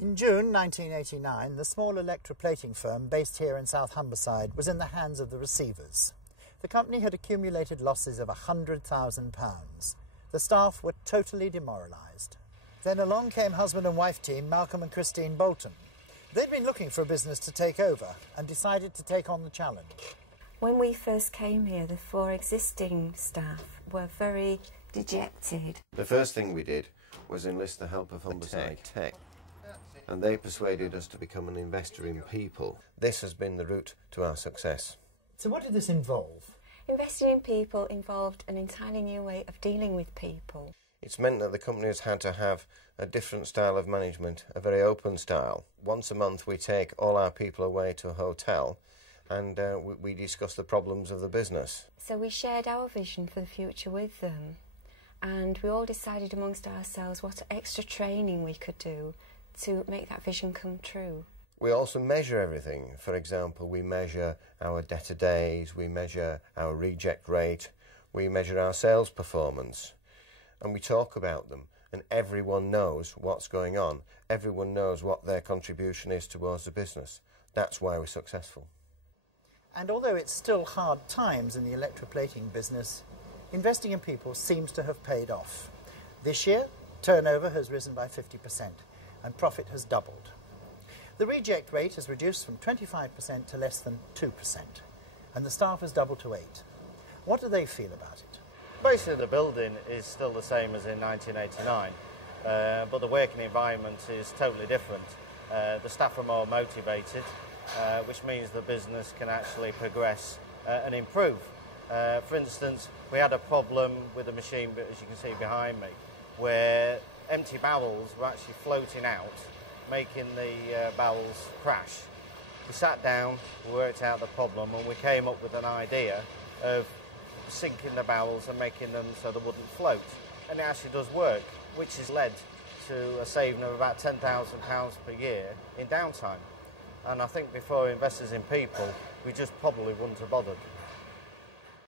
In June 1989, the small electroplating firm based here in South Humberside was in the hands of the receivers. The company had accumulated losses of £100,000. The staff were totally demoralised. Then along came husband and wife team Malcolm and Christine Bolton. They'd been looking for a business to take over and decided to take on the challenge. When we first came here, the 4 existing staff were very dejected. The first thing we did was enlist the help of Humberside Tech, and they persuaded us to become an investor in people. This has been the route to our success. So what did this involve? Investing in people involved an entirely new way of dealing with people. It's meant that the company has had to have a different style of management, a very open style. Once a month we take all our people away to a hotel and we discuss the problems of the business. So we shared our vision for the future with them, and we all decided amongst ourselves what extra training we could do to make that vision come true. We also measure everything. For example, we measure our debtor days, we measure our reject rate, we measure our sales performance, and we talk about them, and everyone knows what's going on. Everyone knows what their contribution is towards the business. That's why we're successful. And although it's still hard times in the electroplating business, investing in people seems to have paid off. This year, turnover has risen by 50% and profit has doubled. The reject rate has reduced from 25% to less than 2%, and the staff has doubled to 8. What do they feel about it? Basically, the building is still the same as in 1989, but the working environment is totally different. The staff are more motivated, which means the business can actually progress and improve. For instance, we had a problem with the machine, as you can see behind me, where empty barrels were actually floating out, making the barrels crash. We sat down, we worked out the problem, and we came up with an idea of sinking the barrels and making them so they wouldn't float. And it actually does work, which has led to a saving of about £10,000 per year in downtime. And I think before investors in people, we just probably wouldn't have bothered.